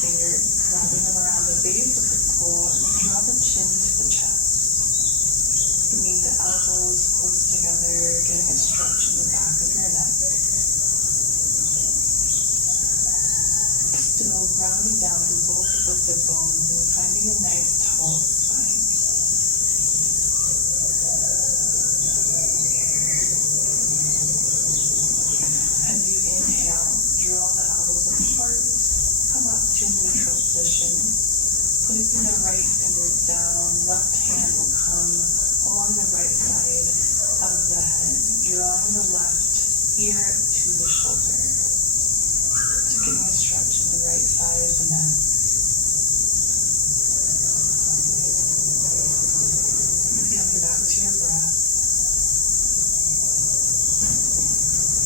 fingers, wrapping them around the base of the skull, and then draw the chin to the chest. Bringing the elbows close together, getting a stretch in the back of your neck. Still grounding down through both of the sit bones and finding a nice tall spine. As you inhale, draw the elbows apart, come up to neutral position. Placing the right fingers down, left hand will come along the right side of the head, drawing the left ear to the shoulder. So getting a stretch in the right side of the neck. And coming back to your breath.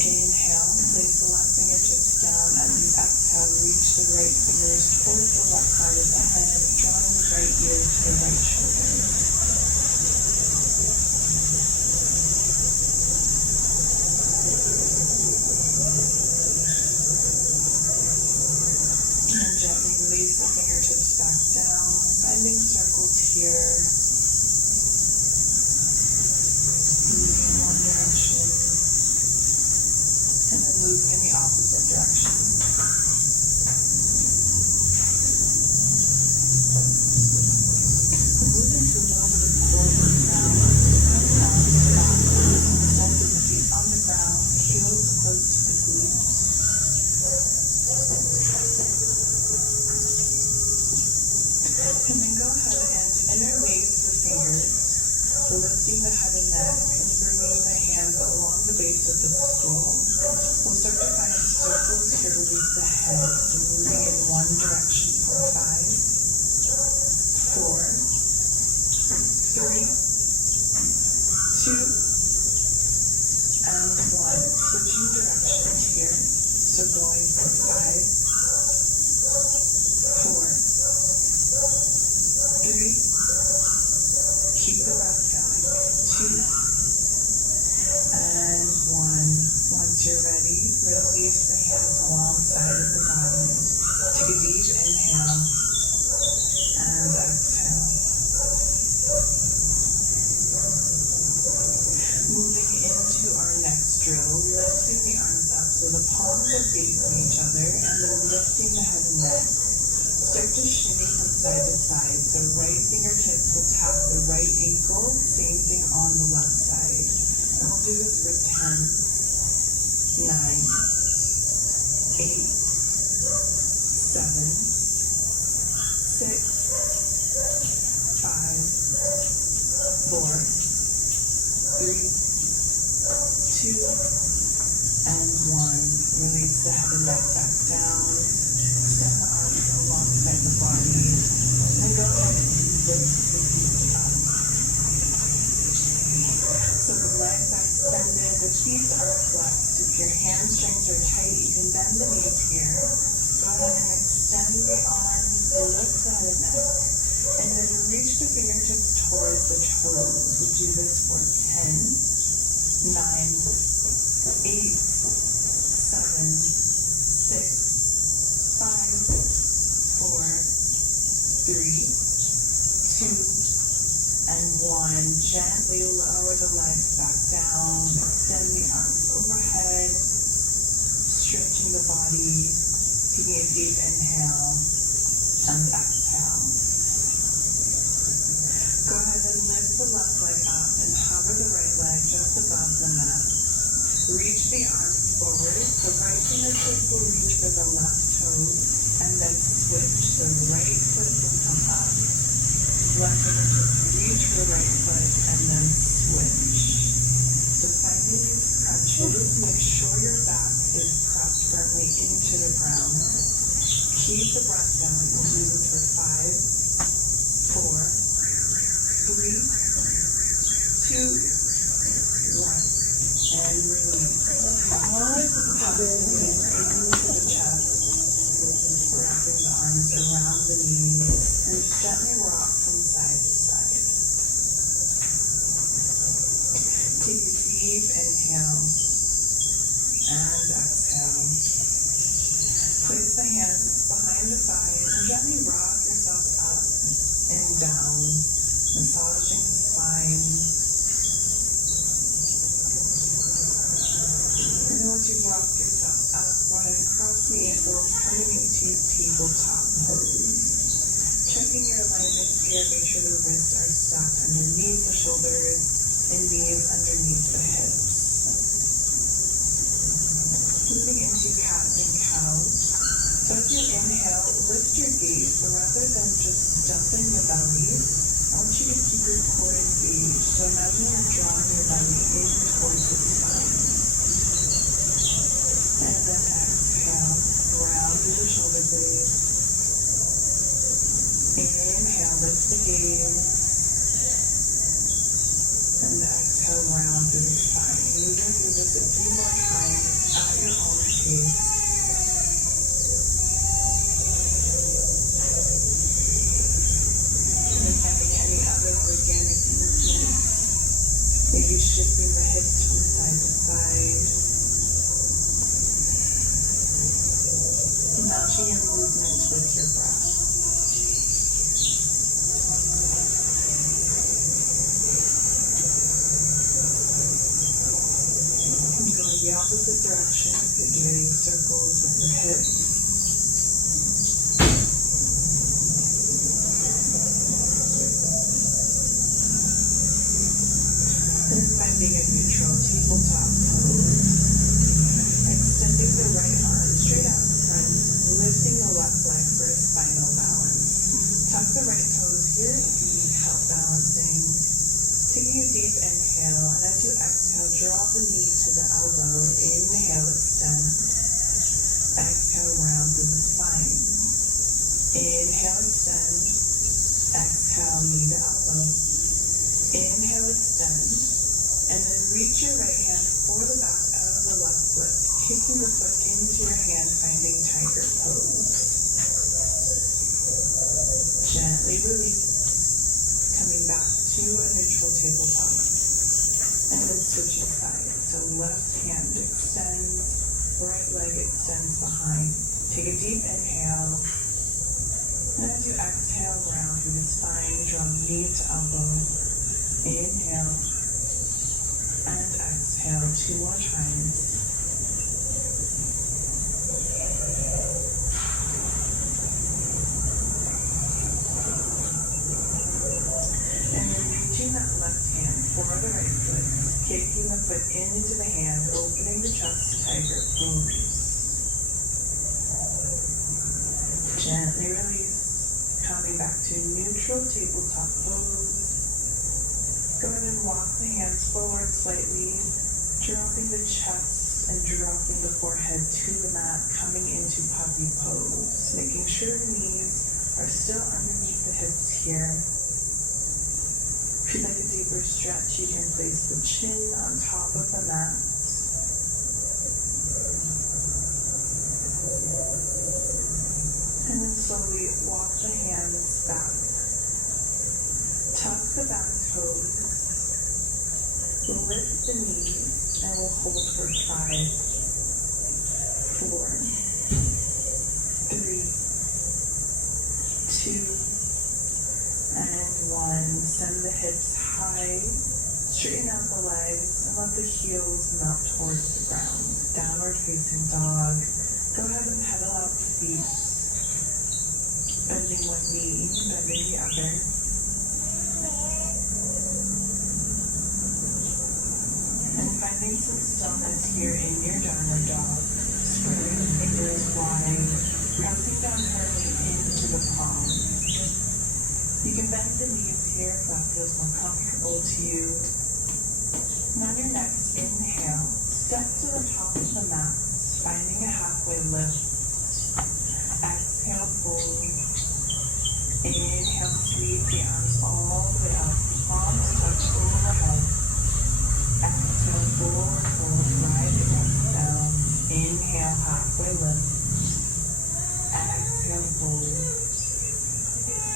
Inhale, place the left fingertips down. As you exhale, reach the right fingers towards the left side of the head, drawing the right ear to the right shoulder. And gently release the fingertips back down, bending circles here. Moving in one direction. And then moving in the opposite direction. Moving to a little bit of forward now. Come down to the back, placing the soles of the feet on the ground, heels close to the glutes. And then go ahead and interlace the fingers, lifting the head and neck and bringing the hands along the base of the skull. We'll start to find circles here with the head, so moving in one direction for 5, 4, 3, 2, and 1. Switching directions here, so going for 5, 4, 3, keep the breath going, 2, and 1. Once you're ready, release the hands alongside of the body. Take a deep inhale and exhale. Moving into our next drill, lifting the arms up so the palms are facing each other, and then lifting the head and neck. Start to shimmy from side to side. So right fingertips will tap the right ankle, same thing on the left side. And we'll do this for 10, 9, 8, 7, 6, 5, 4, 3, 2, and 1. Release the head and neck back down. Extend the arms alongside the body. And go ahead and lift the feet up. So the legs are extended, the feet are flexed. If your hamstrings are tight, you can bend the knees here. Go ahead and extend the arms, lift the head and neck. And then reach the fingertips towards the toes. We'll do this for 10, 9, 8, 7, 6, 5, 4, 3, 2, and 1. Gently lower the legs back down. Extend the arms overhead. Stretching the body. Taking a deep inhale and exhale. Go ahead and lift the left leg up and hover the right leg just above the mat. Reach the arms forward. The right fingertip will reach for the left toes and then switch. So the right foot will come up. Left fingertip will reach for the right foot and then switch. So finding these crunches, make sure your back is pressed firmly into the ground. Keep the breath going. We'll do this for 5, 4, 3, 2, 1. And release. Pause the pelvis, bringing to the chest, wrapping the arms around the knees, and just gently rock from side to side. Take a deep inhale and exhale. Place the hands behind the thighs, tabletop pose. Checking your alignment here, make sure the wrists are stuck underneath the shoulders and knees underneath the hips. Moving into cats and cows. So as you inhale, lift your gaze, but rather than just dumping the belly, I want you to keep your core engaged. So imagine you're drawing your belly in towards the spine. And then exhale, round through the shoulder blades. Inhale, lift the gaze. And exhale, round through the spine. Moving through this a few more times at your own pace. And then finding any other organic movements. Maybe shifting the hips from side to side. Matching your movements with your breath. And going the opposite direction, if you're doing circles with your hips. And finding a neutral tabletop pose. Extending the right arm straight out in front. Lifting the left leg for a spinal balance. Tuck the right toes here if you need help balancing. Taking a deep inhale, and as you exhale, draw the knee to the elbow. Inhale, extend. Exhale, round through the spine. Inhale, extend. Exhale, knee to elbow. Inhale, extend. And then reach your right hand for the back of the left foot. Kicking the foot into your hand, finding tiger pose. Gently release, coming back to a neutral tabletop. And then switching sides. So left hand extends, right leg extends behind. Take a deep inhale. And as you exhale, round through the spine, draw knee to elbow. Inhale. And exhale, 2 more times. That left hand for the right foot, kicking the foot into the hand, opening the chest, tiger pose. Gently release, coming back to neutral tabletop pose. Go ahead and walk the hands forward slightly, dropping the chest and dropping the forehead to the mat, coming into puppy pose, making sure the knees are still underneath the hips here. If you'd like a deeper stretch, you can place the chin on top of the mat. And then slowly walk the hands back. Tuck the back toes. Lift the knees, and we'll hold for 5, 4, 3, 2, and 1. Send the hips high, straighten out the legs, and let the heels melt towards the ground. Downward facing dog. Go ahead and pedal out the feet. Bending one knee, bending the other. And finding some stillness here in your downward dog. Spreading the fingers wide, pressing down firmly into the palms. You can bend the knees here if that feels more comfortable to you. And on your next inhale, step to the top of the mat, finding a halfway lift. Exhale, fold. Inhale, sweep the arms all the way up, palms touch overhead. Exhale, forward fold, ride the arms down. Inhale, halfway lift. Exhale, fold.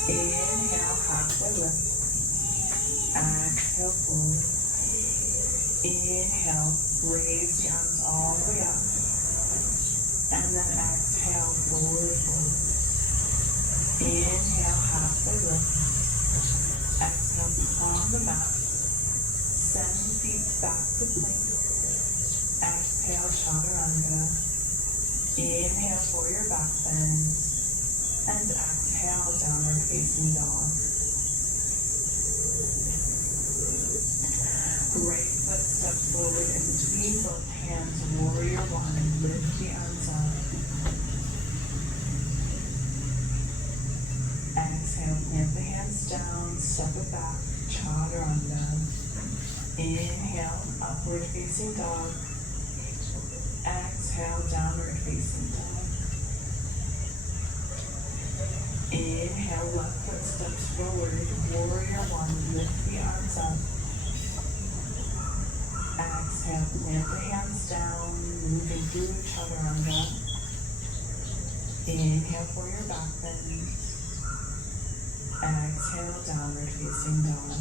Inhale, halfway lift. Exhale, fold. Inhale, raise the arms all the way up. And then exhale, forward fold. Inhale, halfway lift. Exhale, palm the mat. Send the feet back to plank. Exhale, chaturanga. Inhale for your back bend. lift the arms up. Exhale, plant the hands down, step it back, chaturanga. Inhale, upward facing dog. Exhale, downward facing dog. Inhale, left foot steps forward, warrior one, lift the arms up. Exhale, plant the hands down, moving through chaturanga. Inhale for your back bend. Exhale, downward facing dog.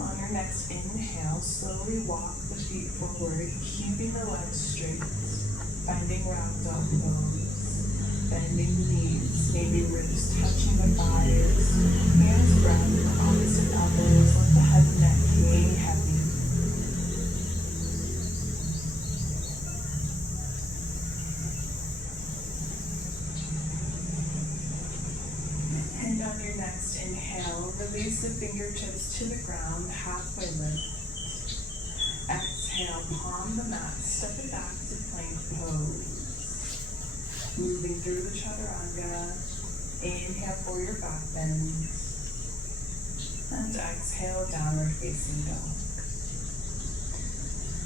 On your next inhale, slowly walk the feet forward, keeping the legs straight, finding ragdoll pose, bending the knees, maybe ribs touching the thighs, hands grab the opposite elbows, let the head and neck hang heavy. And on your next inhale, release the fingertips to the ground, halfway lift. Exhale, palm the mat, step it back to plank pose. Moving through the chaturanga. Inhale for your back bend. And exhale, downward facing dog.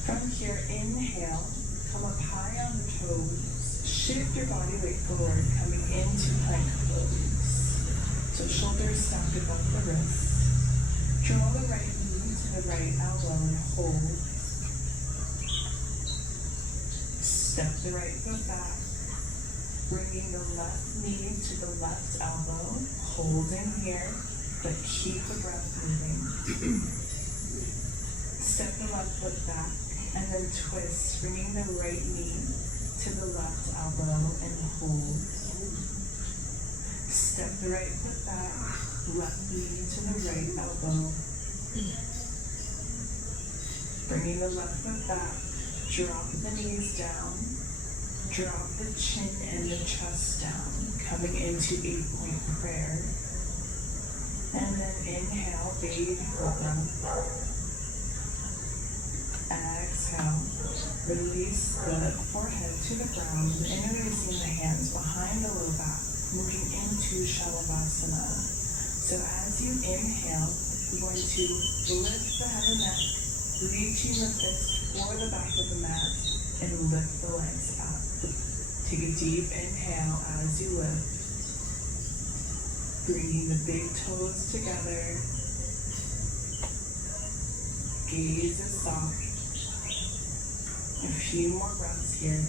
From here, inhale, come up high on the toes. Shift your body weight forward, coming into plank pose. So shoulders stacked above the wrists. Draw the right knee to the right elbow and hold. Step the right foot back. Bringing the left knee to the left elbow. Holding here, but keep the breath moving. Step the left foot back and then twist, bringing the right knee to the left elbow and hold. Step the right foot back, left knee to the right elbow. Bringing the left foot back, drop the knees down, drop the chin and the chest down, coming into 8-point prayer. And then inhale, baby cobra. Exhale, release the forehead to the ground, interlacing the hands behind the low back, moving into Shalabhasana. So as you inhale, you're going to lift the head and neck, reaching the fist for the back of the mat, and lift the legs up. Take a deep inhale as you lift, bringing the big toes together. Gaze is soft. A few more breaths here.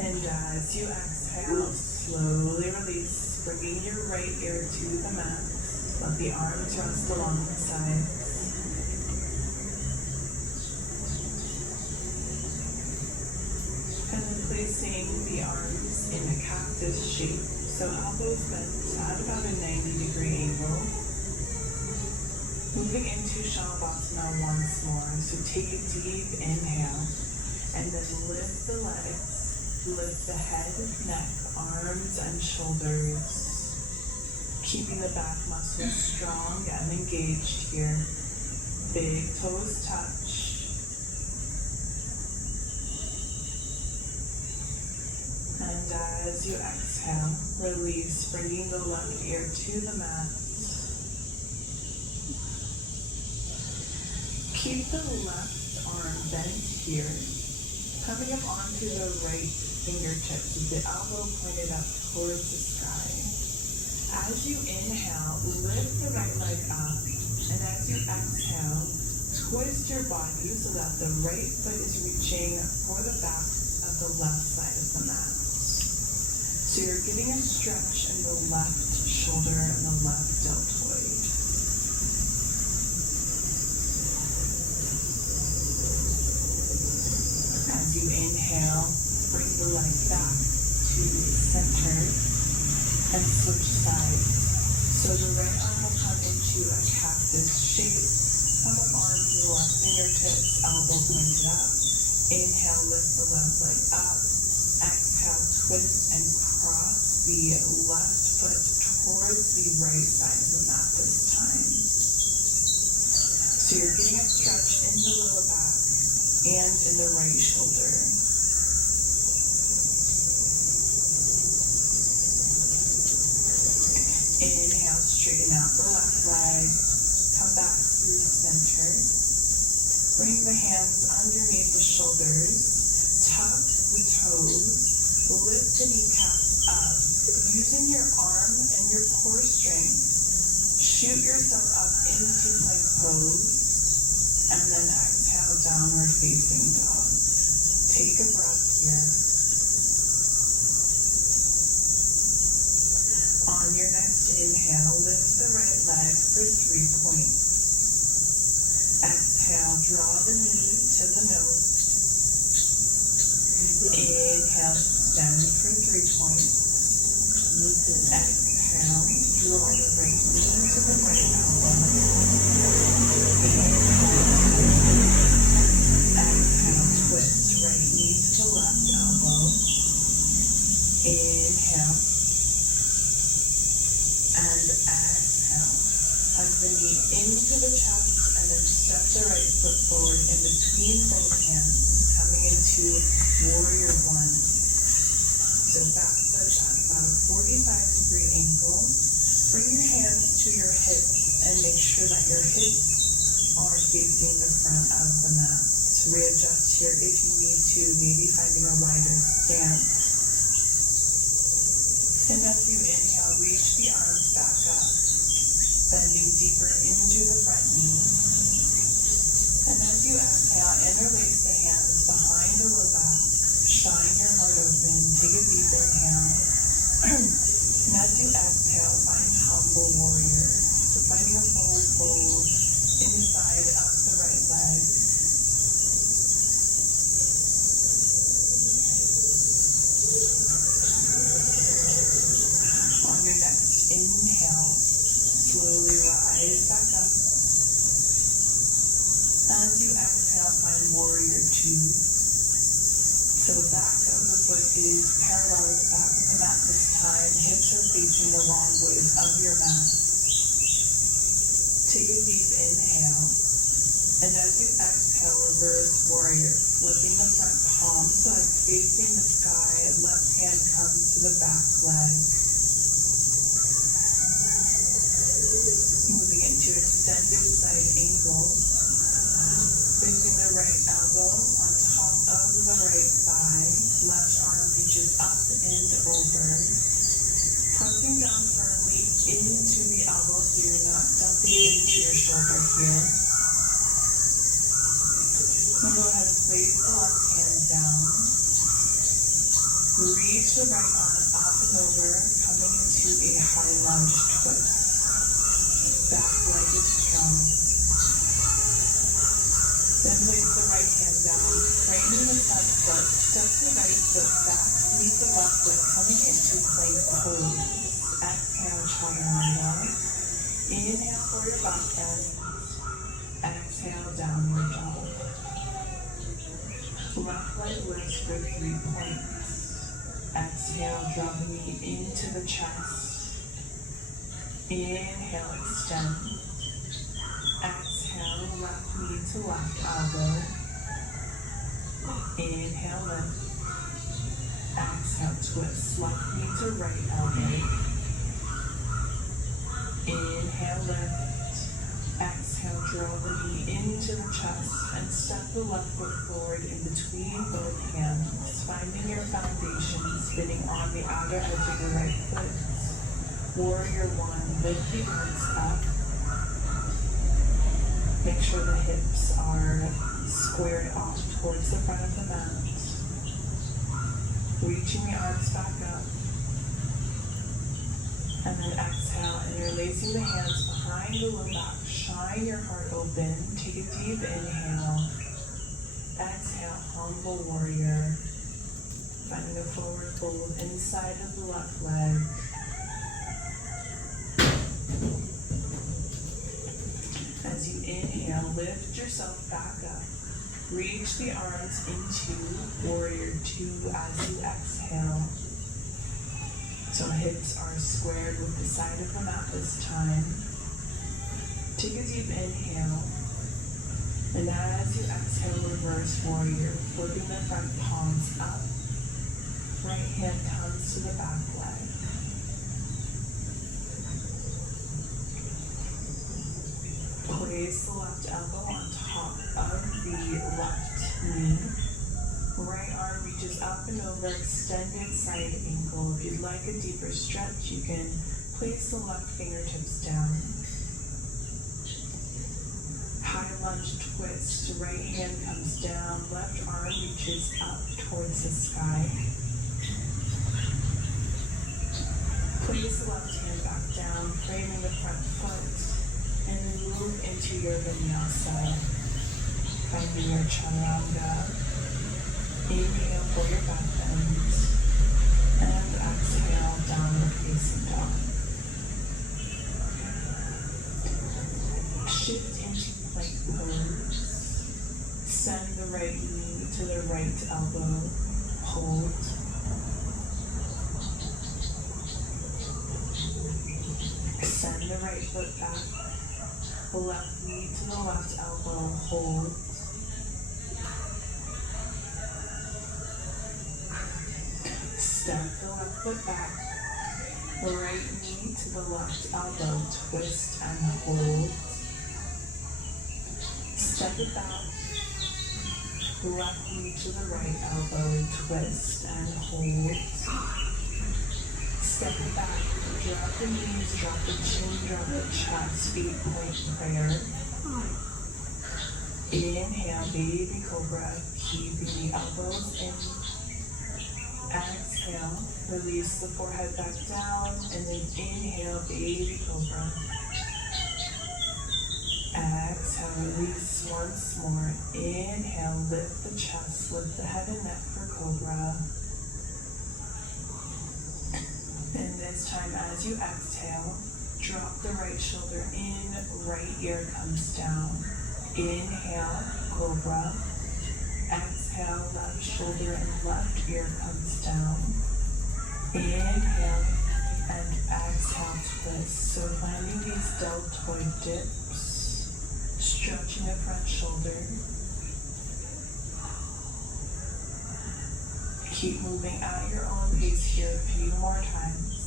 And as you exhale, slowly release, bringing your right ear to the mat. Let the arms rest along the sides. And then placing the arms in a cactus shape. So elbows bent at about a 90-degree angle. Moving into Shalabhasana once more. So take a deep inhale and then lift the legs. Lift the head, neck, arms, and shoulders. Keeping the back muscles strong and engaged here. Big toes touch. And as you exhale, release, bringing the left ear to the mat. Keep the left arm bent here. Coming up onto the right fingertips with the elbow pointed up towards the sky. As you inhale, lift the right leg up, and as you exhale, twist your body so that the right foot is reaching for the back of the left side of the mat. So you're getting a stretch in the left shoulder and the left deltoid. As you inhale, bring the leg back to center and switch sides. So the right arm will come into a cactus shape. Come up onto the left fingertips, elbow pointed up. Inhale, lift the left leg up. Exhale, twist and cross the left foot towards the right side of the mat this time. So you're getting a stretch in the lower back and in the right shoulder. Inhale, straighten out the left leg. Come back through center. Bring the hands underneath the shoulders. Tuck the toes. Lift the kneecaps up. Using your arm and your core strength, shoot yourself up into plank pose. And then exhale, downward facing dog. Take a breath here. On your next inhale, lift the right leg for 3 points. Exhale, draw the knee to the nose. Inhale, extend for 3 points. Exhale, draw the right knee to the right elbow. Exhale, twist right knee to the left elbow. Inhale. And exhale. Hug the knee into the chest and then step the right foot forward in between both hands, coming into warrior one. So back foot at about a 45-degree angle. Bring your hands to your hips and make sure that your hips are facing the front of the mat. So readjust here if you need to, maybe finding a wider stance. And as you inhale, reach the arms back up, bending deeper into the front knee. And as you exhale, interlace the hands behind the low back, shine your heart open, take a deep inhale. And as you exhale, find humble warrior. So finding a forward fold inside of the right leg. On your next inhale, slowly rise back up. As you exhale, find warrior two. So back of the foot is parallel with the back of the mat this time. Hips are facing the long ways of your mat. Take a deep inhale. And as you exhale, reverse warrior. Flipping the front palm so it's facing the sky. Left hand comes to the back leg. Moving into extended side angle. Placing the right elbow on top of the right thigh. Left arm reaches up and over. Pressing down firmly into the elbow so you're not dumping into your shoulder here. And go ahead and place the left hand down. Reach the right arm up and over, coming into a high lunge twist. Back leg is strong. Then place the right hand down, framing the front foot, step the right foot back, meet the left foot, coming into plank pose. Exhale, chaturanga. Inhale for your back bend. Exhale, downward dog. Left leg lifts for 3 points. Exhale, draw the knee into the chest. Inhale, extend. Exhale, left knee to left elbow. Inhale, lift. Exhale, twist. Left knee to right elbow. Inhale, lift. Exhale, draw the knee into the chest and step the left foot forward in between both hands, finding your foundation, spinning on the outer edge of your right foot. Warrior one, lift the arms up. Make sure the hips are squared off towards the front of the mat. Reaching the arms back up. And then exhale, interlacing the hands behind the low back. Shine your heart open. Take a deep inhale. Exhale, humble warrior. Finding a forward fold inside of the left leg. As you inhale, lift yourself back up. Reach the arms into warrior two as you exhale. So hips are squared with the side of the mat this time. Take a deep inhale. And as you exhale, reverse warrior, flipping the front palms up. Right hand comes to the back leg. Place the left elbow on top of the left knee. Right arm reaches up and over, extended side ankle. If you'd like a deeper stretch, you can place the left fingertips down. High lunge twist, right hand comes down, left arm reaches up towards the sky. Place the left hand back down, framing the front foot, and then move into your vinyasa, finding your chaturanga. Inhale for your back bend, and exhale, downward facing dog. Shift into plank pose. Send the right knee to the right elbow. Hold. Send the right foot back. Left knee to the left elbow. Hold. Step the left foot back. Right knee to the left elbow. Twist and hold. Step it back. Left knee to the right elbow. Twist and hold. Step it back. Drop the knees, drop the chin, drop the chest. Feet point prayer. Inhale, baby cobra. Keeping the elbows in. Exhale, release the forehead back down, and then inhale, baby cobra. Exhale, release once more. Inhale, lift the chest, lift the head and neck for cobra. And this time, as you exhale, drop the right shoulder in, right ear comes down. Inhale, cobra. Exhale, left shoulder and left ear comes down. Inhale and exhale, twist. So finding these deltoid dips, stretching the front shoulder. Keep moving at your own pace here a few more times.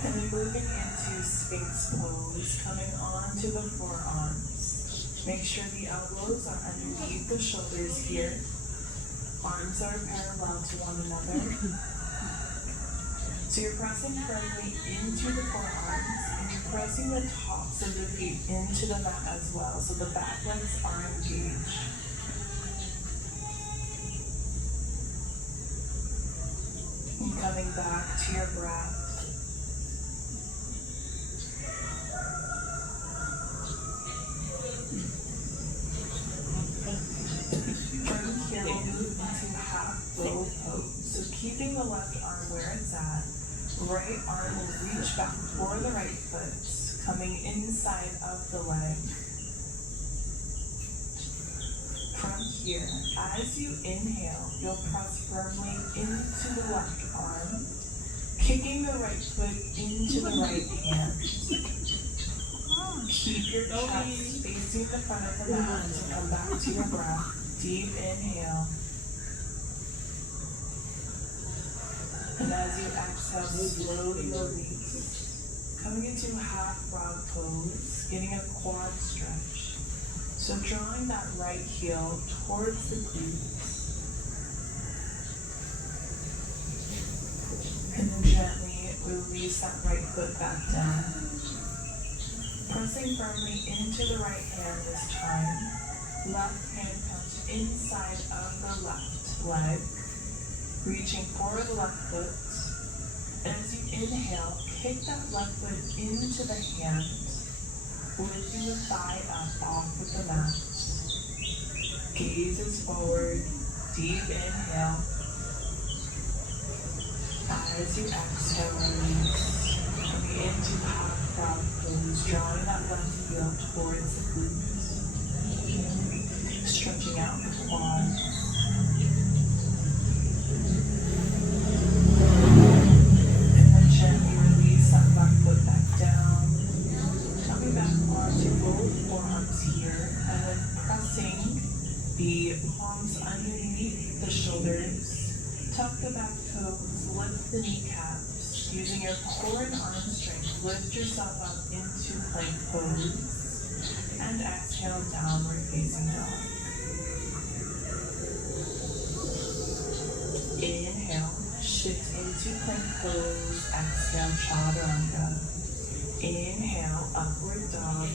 And then moving into Sphinx pose, coming onto the forearms. Make sure the elbows are underneath the shoulders here. Arms are parallel to one another. So you're pressing firmly into the forearms, and you're pressing the tops of the feet into the mat as well, so the back legs are engaged. And coming back to your breath. From here, we'll move into half roll pose. So keeping the left arm where it's at, right arm will reach back for the right foot, coming inside of the leg. From here, as you inhale, you'll press firmly into the left arm, kicking the right foot into the right hand. Keep your chest facing the front of the mat and come back to your breath. Deep inhale. And as you exhale, slowly release. Coming into half frog pose, getting a quad stretch. So drawing that right heel towards the glutes. And then gently release that right foot back down. Pressing firmly into the right hand this time. Left hand comes inside of the left leg. Reaching for the left foot. And as you inhale, kick that left foot into the hand. Lifting the thigh up off of the mat. Gazes forward. Deep inhale. As you exhale, release. Coming into half frog pose, drawing that left heel towards the glutes. Stretching out the quads. Stack the back toes, lift the kneecaps. Using your core and arm strength, lift yourself up into plank pose. And exhale, downward facing dog. Inhale, shift into plank pose. Exhale, chaturanga. Inhale, upward dog.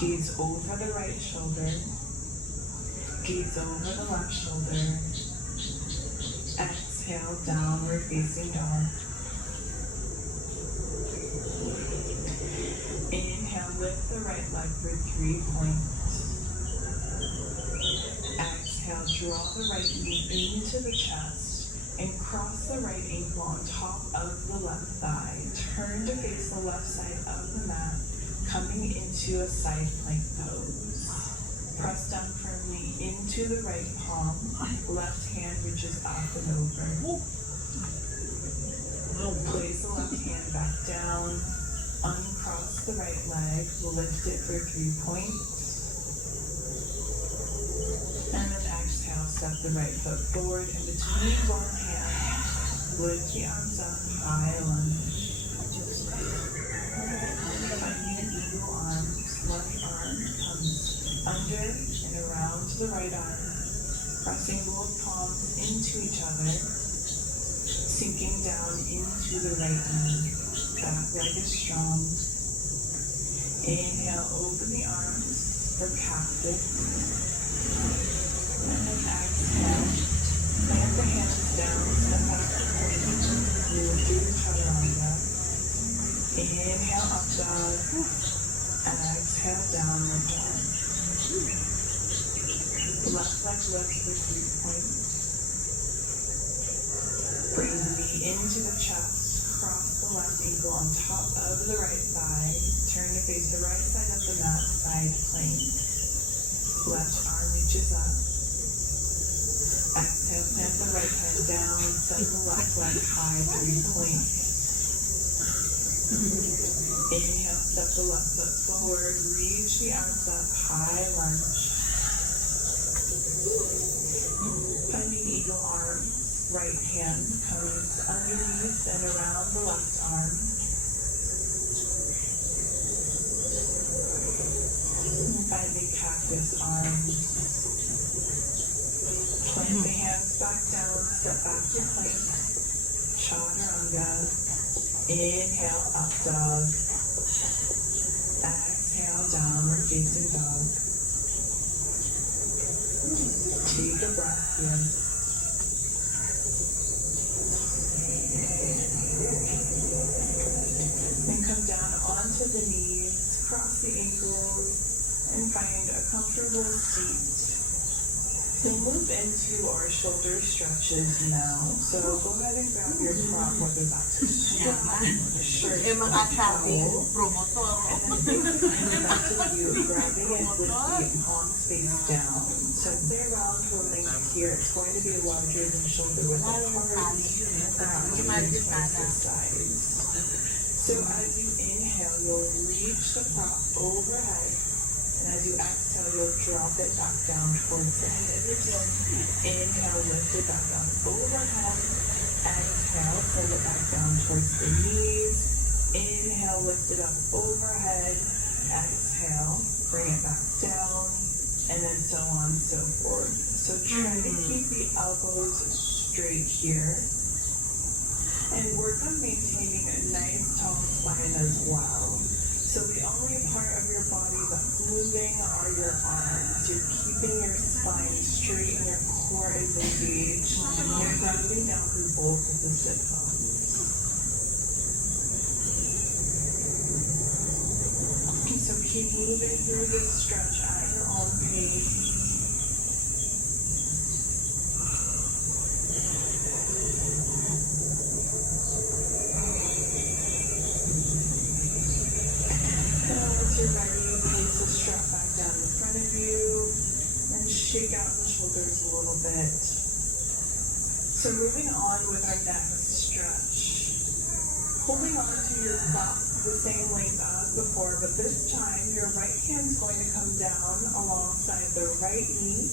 Gaze over the right shoulder. Gaze over the left shoulder. Exhale, downward facing dog. Inhale, lift the right leg for 3 points. Exhale, draw the right knee into the chest and cross the right ankle on top of the left thigh. Turn to face the left side of the mat, coming into a side plank pose. Press down firmly into the right palm. Left hand reaches up and over. Place the left hand back down. Uncross the right leg. Lift it for 3 points. And then exhale, step the right foot forward in between both hands. Lift the arms up, high lunge. Finding an eagle arms, left arm comes under and around to the right arm. Pressing both palms into each other. Sinking down into the right knee. Back leg is strong. Inhale, open the arms for cactus. And then exhale, plant the hands down, step back to plank, move through chaturanga. Inhale, up dog, and exhale, downward dog. Left leg lift for 3 points. Bring the knee into the chest, cross the left ankle on top of the right thigh, turn to face the right side of the mat, side plank. Left arm reaches up. Exhale, plant the right hand down, send the left leg high, 3 points. Inhale, step the left foot forward, reach the arms up, high lunge. Finding eagle arms, right hand comes underneath and around the left arm. And finding cactus arms. Plant the hands back down, step back to plank, chaturanga. Inhale, up dog. Exhale, downward facing dog. Take a breath in. Then come down onto the knees, cross the ankles, and find a comfortable seat. We'll move into our shoulder stretches now. So go ahead and grab your prop, whether that's a shirt, a towel, and then face the hands back to you, grabbing it with the palms face down. So play around for length here. It's going to be larger than shoulder width apart, perhaps twice the size. So as you inhale, you'll reach the prop overhead. And as you exhale, you'll drop it back down towards the head. Inhale, lift it back up overhead. Exhale, send it back down towards the knees. Inhale, lift it up overhead. Exhale, bring it back down. And then so on and so forth. So try to keep the elbows straight here. And work on maintaining a nice tall spine as well. So the only part of your body that's moving are your arms. You're keeping your spine straight and your core is engaged. And you're grounding down through both of the sit bones. So keep moving through this stretch at your own pace. You're ready, place the strap back down in front of you and shake out the shoulders a little bit. So moving on with our next stretch. Holding on to your butt the same length as before, but this time your right hand's going to come down alongside the right knee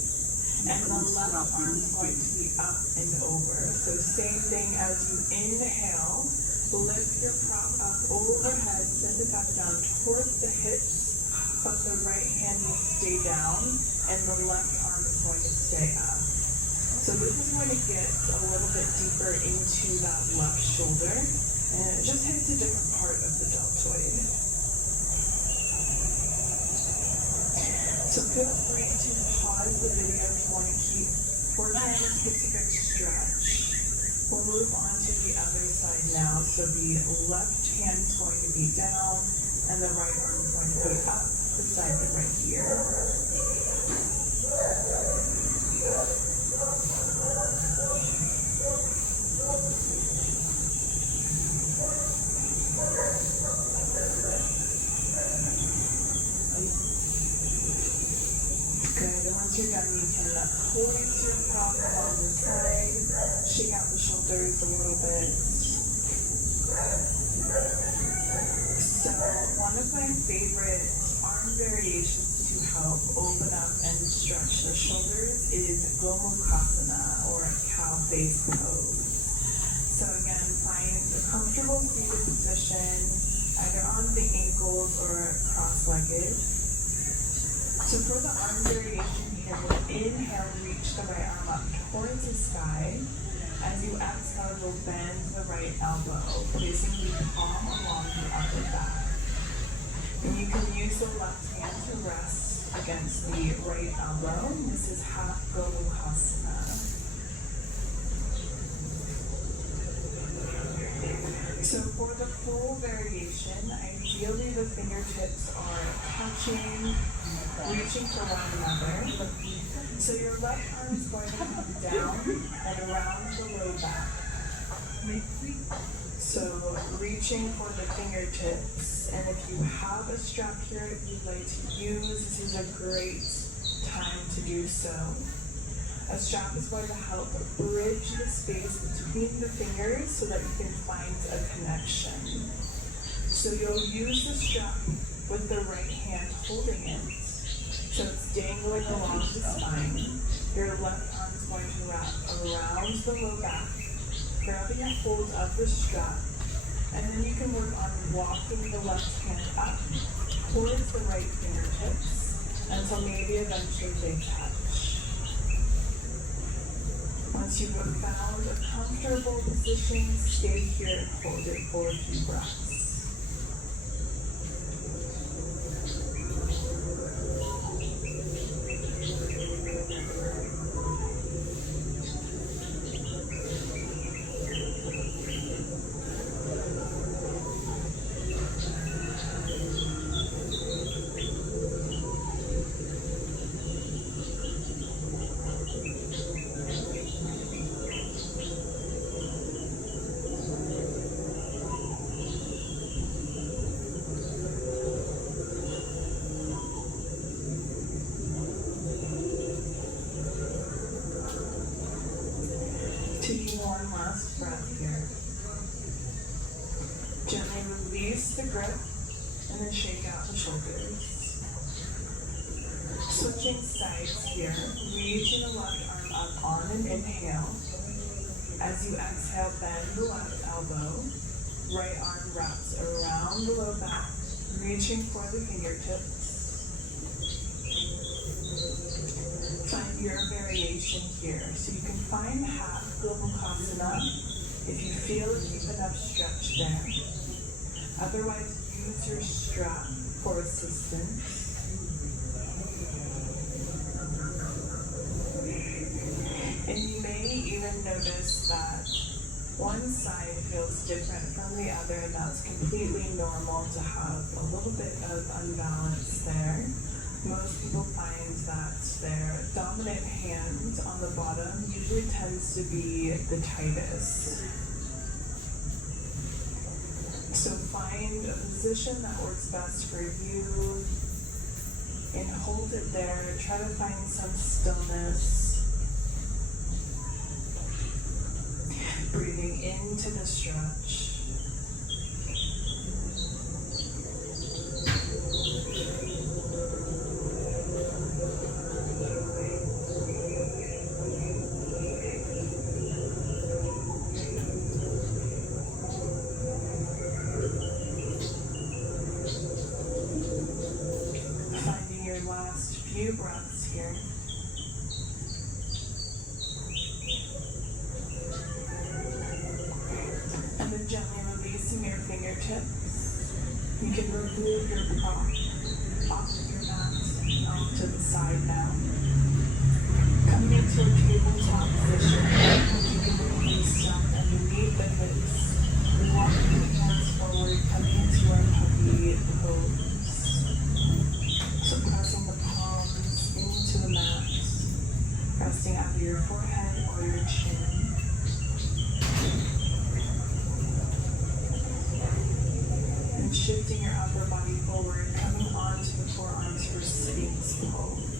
And the left arm is going to be up and over. So same thing as you inhale, lift your prop up overhead, send it back down towards the hips, but the right hand will stay down and the left arm is going to stay up. So this is going to get a little bit deeper into that left shoulder, and it just hits a different part of the deltoid. So feel free to pause the video if you want to keep working on a specific stretch. We'll move on to the other side now. So the left hand is going to be down, and the right arm is going to go up beside the right ear. Once you're done, you can poise your prop along the side, shake out the shoulders a little bit. So one of my favorite arm variations to help open up and stretch the shoulders is Gomukhasana, or cow face pose. So again, find a comfortable seated position, either on the ankles or cross-legged. So for the arm variation here, we'll inhale, reach the right arm up towards the sky. As you exhale, you'll bend the right elbow, placing the palm along the upper back. And you can use the left hand to rest against the right elbow. This is half Gomukhasana. So for the full variation, ideally the fingertips are touching, reaching for one another. So your left arm is going to come down and around the low back. So reaching for the fingertips, and if you have a strap here you'd like to use, this is a great time to do so. A strap is going to help bridge the space between the fingers so that you can find a connection. So you'll use the strap with the right hand holding it. So it's dangling along the spine. Your left arm is going to wrap around the low back, grabbing a hold of the strap, and then you can work on walking the left hand up towards the right fingertips until maybe eventually they touch. Once you've found a comfortable position, stay here and hold it for a few breaths. Taking one last breath here. Gently release the grip and then shake out the shoulders. Switching sides here, reaching the left arm up on an inhale. As you exhale, bend the left elbow. Right arm wraps around the low back, reaching for the fingertips. Find your variation here. So you can find half Gomukhasana if you feel a deep enough stretch there. Otherwise, use your strap for assistance. And you may even notice that one side feels different from the other, and that's completely normal to have a little bit of unbalance there. Most people find that their dominant hand on the bottom usually tends to be the tightest. So find a position that works best for you and hold it there. Try to find some stillness. Breathing into the stretch. then gently releasing your fingertips, you can remove your prop off of your mat and off to the side now. Coming into a tabletop position, keeping the knees stuck underneath the hips. Walking the hands forward, coming into our puppy pose. So pressing the palms into the mat, resting either your forehead or your chin. And shifting your upper body forward, coming onto the forearms for Sphinx pose.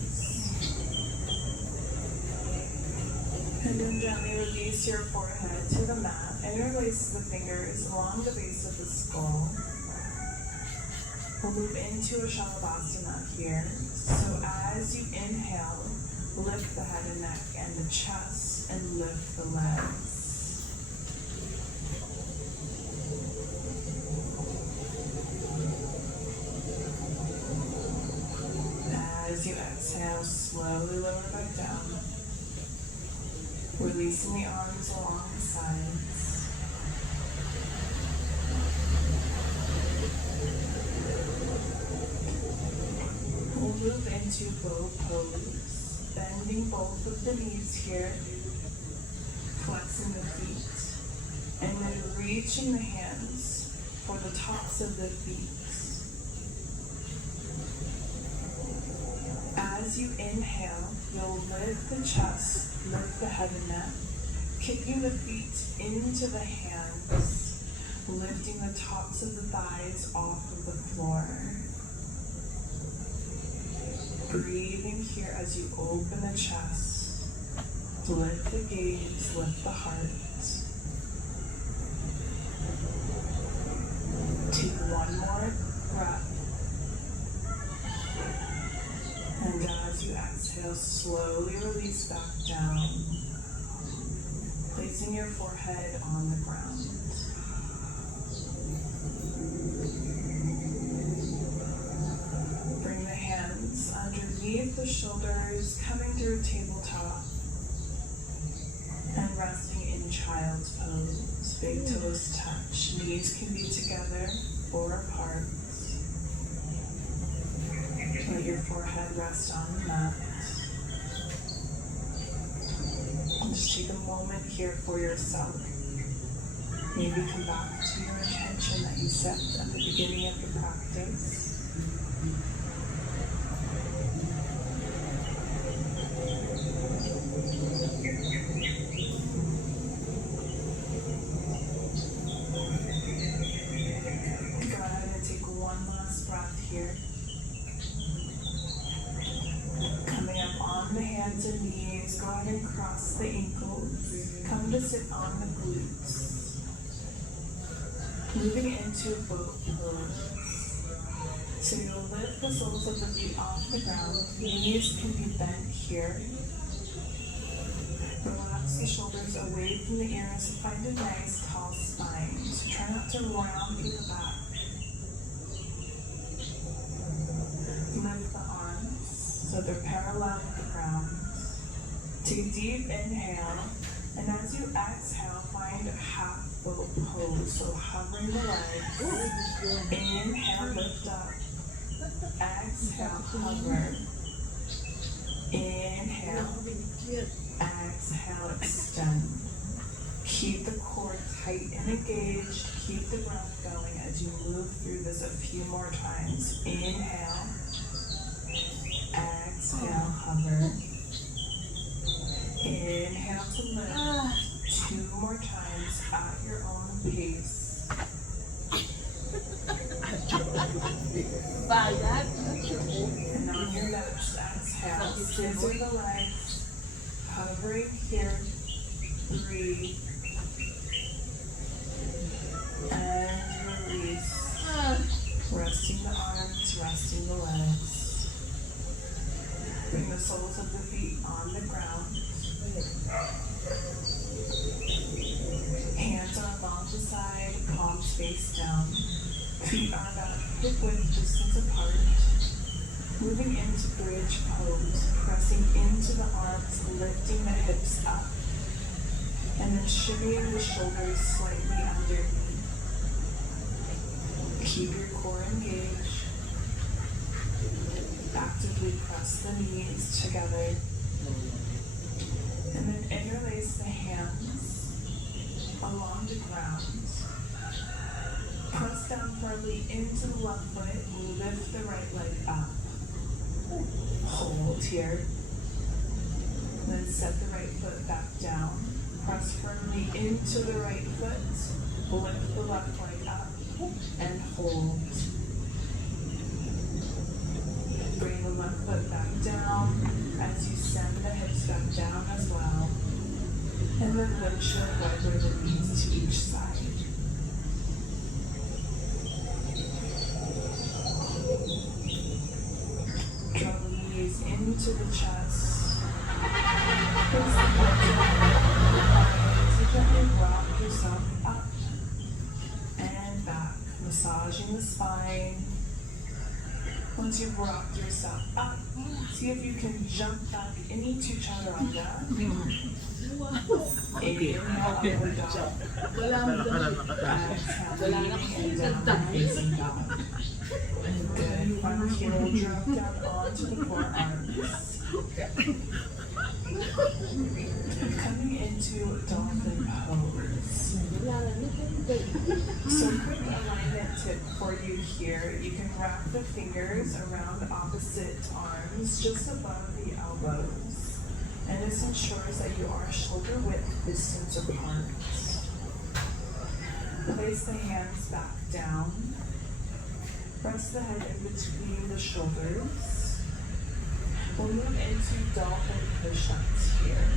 And then gently release your forehead to the mat. Interlace the fingers along the base of the skull. We'll move into a Shavasana here. So as you inhale, lift the head and neck and the chest and lift the legs. As you exhale, slowly lower back down. Releasing the arms along the sides. We'll move into bow pose, bending both of the knees here, flexing the feet, and then reaching the hands for the tops of the feet. As you inhale, you'll lift the chest, lift the head and neck, kicking the feet into the hands, lifting the tops of the thighs off of the floor. Breathing here as you open the chest, lift the gaze, lift the heart. Take one more breath. And as you exhale, slowly release back down, placing your forehead on the ground. Bring the hands underneath the shoulders, coming through tabletop, and resting in child's pose. Big toes touch, knees can be together or apart. Let your forehead rest on the mat. And just take a moment here for yourself. Maybe come back to your intention that you set at the beginning of the practice. Go ahead and take one last breath here. Coming up on the hands and knees, go ahead and cross the ankles. Come to sit on the glutes. Moving into boat pose. So you'll lift the soles of the feet off the ground. Knees can be bent here. Relax the shoulders away from the ears and find a nice tall spine. So try not to round through the back. Lift the arms so they're parallel with the ground. Take a deep inhale, and as you exhale, find a half boat pose. So hovering the legs. Inhale, lift up. Exhale, hover. Inhale. Exhale, extend. Keep the core tight and engaged. Keep the breath going as you move through this a few more times. Inhale. Exhale, hover. Inhale to lift. 2 more times at your own pace. And on your next exhale, scissor the legs, hovering here. 3. And release. Resting the arms, resting the legs. Bring the soles of the feet on the ground. Hands are along the side, palms face down. Feet are about hip width distance apart. Moving into bridge pose, pressing into the arms, lifting the hips up. And then shimmying the shoulders slightly underneath. Keep your core engaged. Actively press the knees together. And then interlace the hands along the ground. Press down firmly into the left foot. Lift the right leg up. Hold here. Then set the right foot back down. Press firmly into the right foot. Lift the left leg up and hold. Bring the left foot back down as you send the hips back down as well. And then windshield wiper the knees to each side. Draw the knees into the chest. Place the hips up. So gently rock yourself up and back, massaging the spine. Once you've rocked yourself up, see if you can jump back into chaturanga. Inhale, upward dog. Exhale, leaning down, facing dog. Good. One heel drop down onto the forearms. Coming into dolphin pose. So quick alignment tip for you here. You can wrap the fingers around opposite arms just above the elbows. And this ensures that you are shoulder width distance apart. Place the hands back down. Press the head in between the shoulders. We'll move into dolphin push-ups here.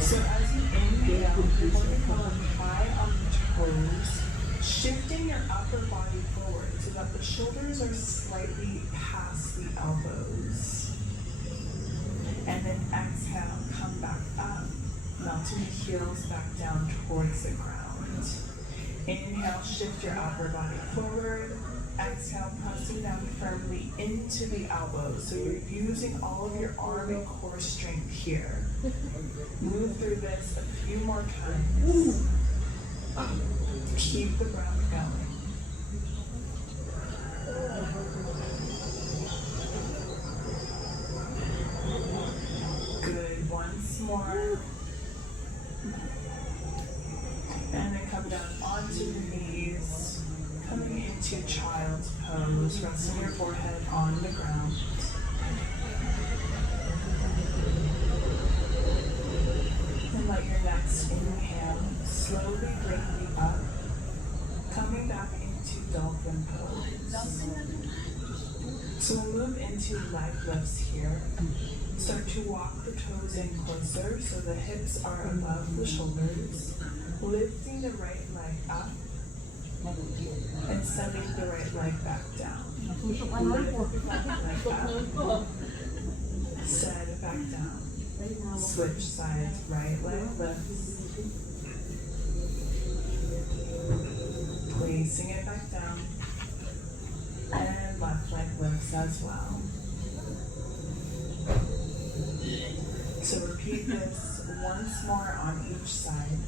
So as you inhale, you're going to come high on the toes, shifting your upper body forward so that the shoulders are slightly past the elbows. And then exhale, come back up, melting the heels back down towards the ground. Inhale, shift your upper body forward. Exhale, pressing down firmly into the elbows. So you're using all of your arm and core strength here. Move through this a few more times. Keep the breath going. Good. Once more. And then come down onto the knees. Coming into child's pose, resting your forehead on the ground. And let your next inhale slowly bring you up, coming back into dolphin pose. So we'll move into leg lifts here. Start to walk the toes in closer so the hips are above the shoulders. Lifting the right leg up. And sending the right leg back down. Lift the left leg up. Send it back down. Switch sides, right leg lifts. Placing it back down. And left leg lifts as well. So repeat this once more on each side.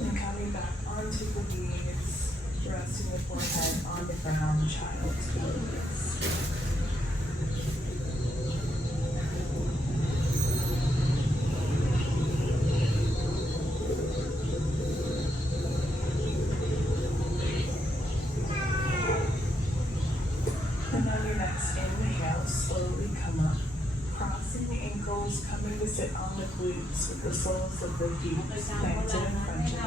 And coming back onto the knees, resting the forehead on the ground, child's pose. Coming to sit on the glutes with the soles of the feet planted in front of you.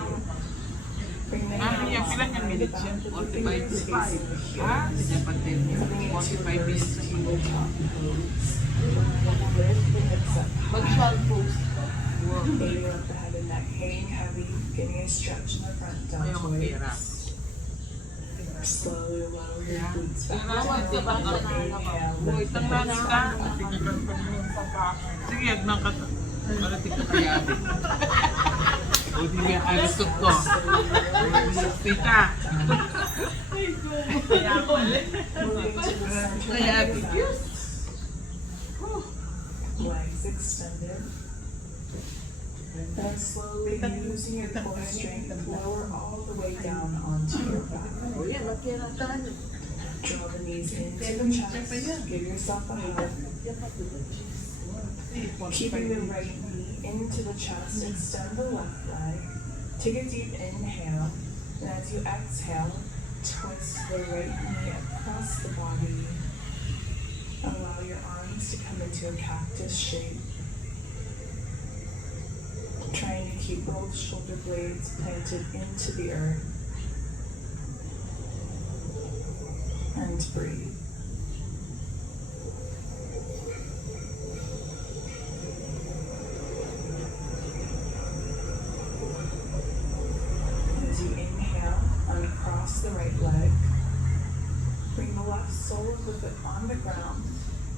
Bring the hands behind the back of the fingers facing the heels. Coming into reverse tabletop pose. Lift the hips up high. Maybe let the head and neck hang heavy, getting a stretch in the front deltoids. Slowly lower your glutes back down. Inhale, lift the hips back up. Sige, parating ka kaya. O di nga, alusot ko. Stay ka. Kaya pala. Moving to the center Kaya of your bigyan. back. Legs extended. Then slowly, using your core strength, lower all the way down onto your back. Draw the knees into the chest. Give yourself a hug. Keeping the right knee into the chest, extend the left leg. Take a deep inhale, and as you exhale, twist the right knee across the body. Allow your arms to come into a cactus shape. Trying to keep both shoulder blades planted into the earth. And breathe. As you inhale, uncross the right leg. Bring the left sole of the foot on the ground.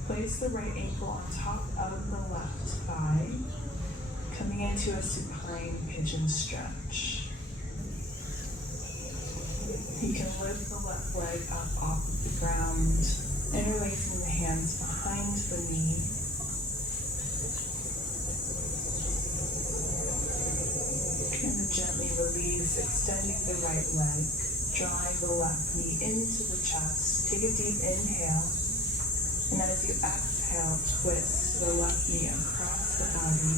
Place the right ankle on top of the left thigh, coming into a supine pigeon stretch. You can lift the left leg up off of the ground, interlacing the hands behind the knee. And then gently release, extending the right leg, drawing the left knee into the chest. Take a deep inhale, and as you exhale, twist the left knee across the body.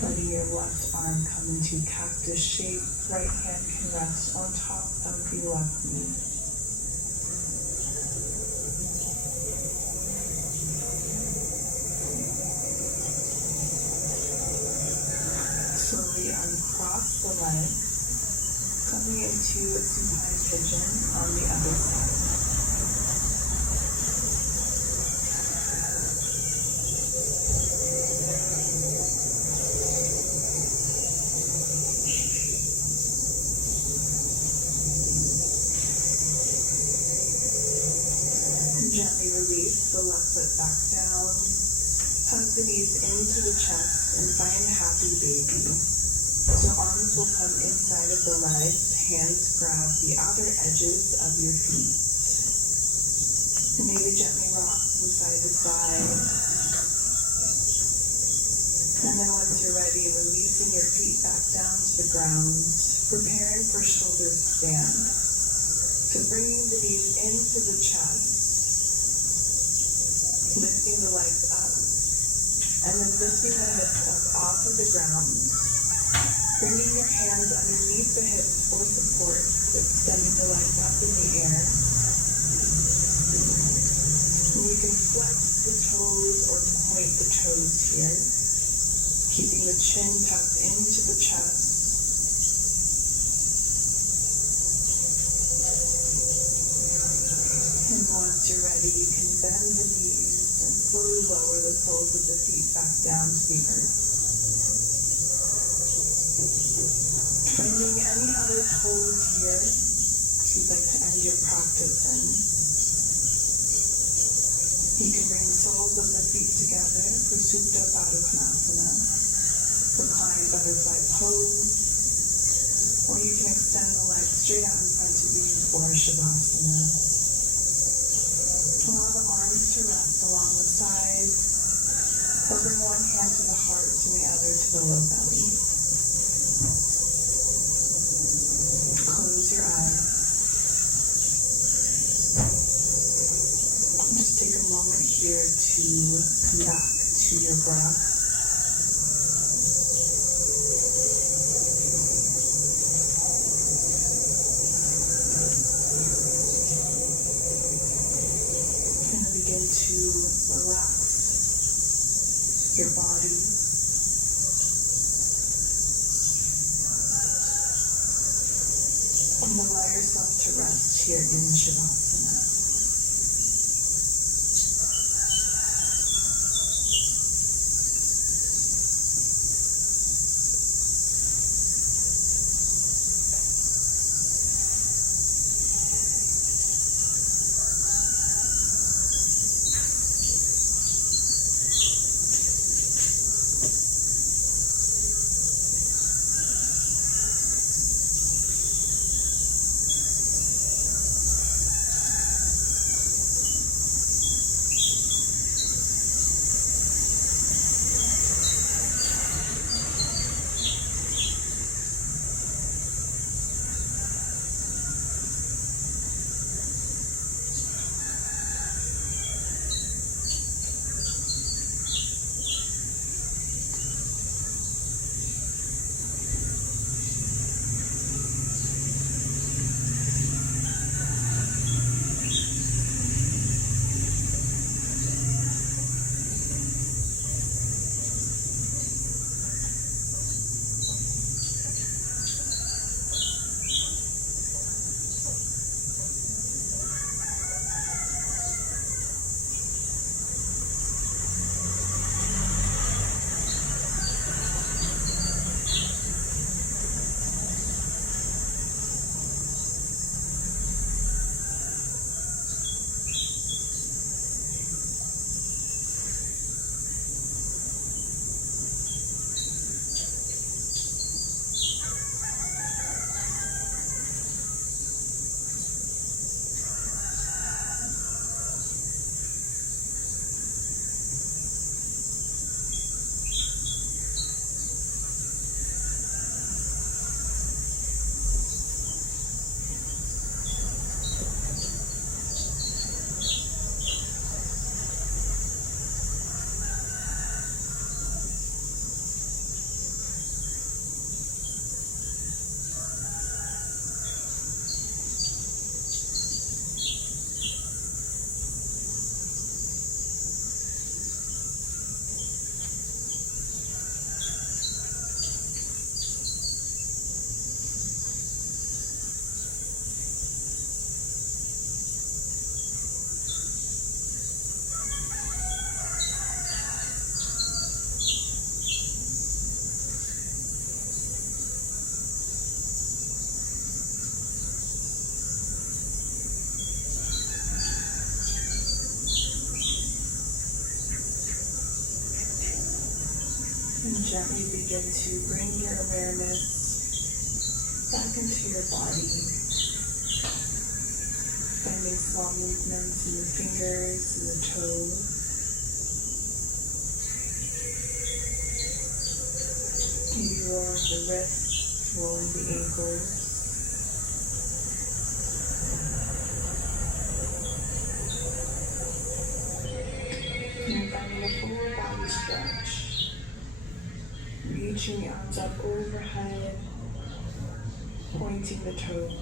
Letting your left arm come into cactus shape, right hand can rest on top of the left knee. Slowly uncross the leg, coming into supine pigeon on the other side. Gently release the left foot back down. Hug the knees into the chest and find happy baby. So arms will come inside of the legs, hands grab the outer edges of your feet. And maybe gently rock from side to side. And then once you're ready, releasing your feet back down to the ground, preparing for shoulder stand. So bringing the knees into the chest. Lifting the legs up, and then lifting the hips up off of the ground. Bringing your hands underneath the hips for support, extending the legs up in the air. And you can flex the toes or point the toes here, keeping the chin tucked into the chest. And once you're ready, you can bend the knees. Slowly lower the soles of the feet back down to the earth. Finding any other pose here if you'd like to end your practice in. You can bring the soles of the feet together for Supta Baddha Konasana, reclined butterfly pose, or you can extend the legs straight out in front of you for Shavasana. Allow the arms to rest along the sides, or bring one hand to the heart and the other to the low belly. Close your eyes. Just take a moment here to come back to your breath. Begin to relax your body. And allow yourself to rest here in Shavasana. gently begin to bring your awareness back into your body, finding small movements in the fingers and the toes. Maybe rolling the wrists, rolling the ankles. And finding a full body stretch. Reaching the arms up overhead, pointing the toes.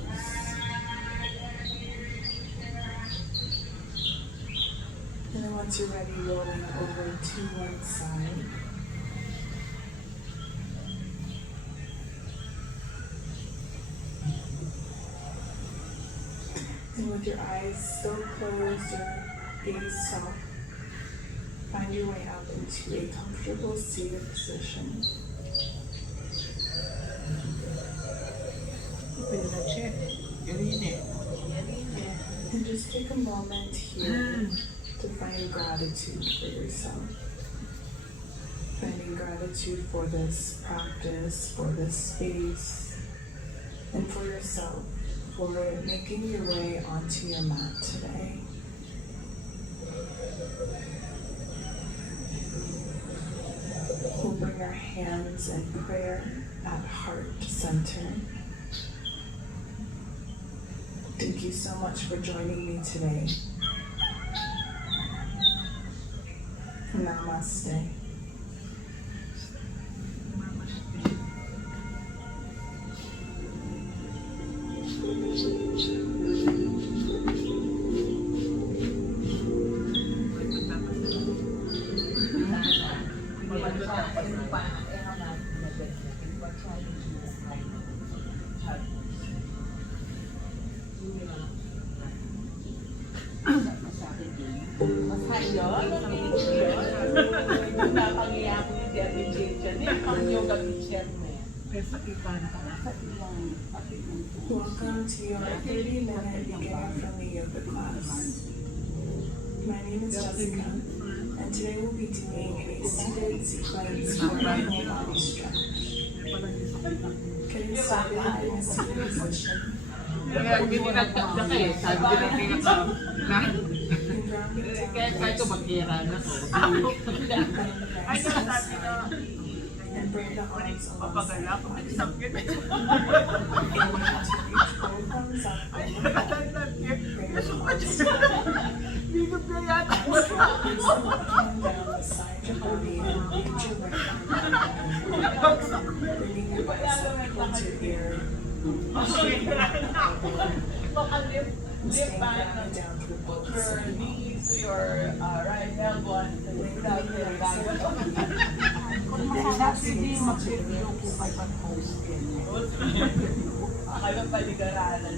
And then once you're ready, rolling over to one side. And with your eyes still closed or gaze soft, find your way up into a comfortable seated position. And just take a moment here to find gratitude for yourself. Finding gratitude for this practice, for this space, and for yourself, for making your way onto your mat today. We'll bring our hands in prayer at heart center. Thank you so much for joining me today. Namaste. Welcome to your 30-minute beginner friendly yoga class. My name is Jessica, and today we'll be doing a seated sequence for a whole body stretch. Getting started in a seated position. Kaya ginagdag ka eh. Sabi ko na kaya kahit tumakira na ko. Ay, sabi na. And bring the arms Papagala alongside ko. the body. Sakit. Inhale to reach both thumbs up. Bring the arms down. Bigod na yata. Exhale, place the left hand down beside your body and reach your right arm down. Bringing your bicep towards your ear. Staying grounded down through both sides. To your right elbow and without the Akala paligaranan.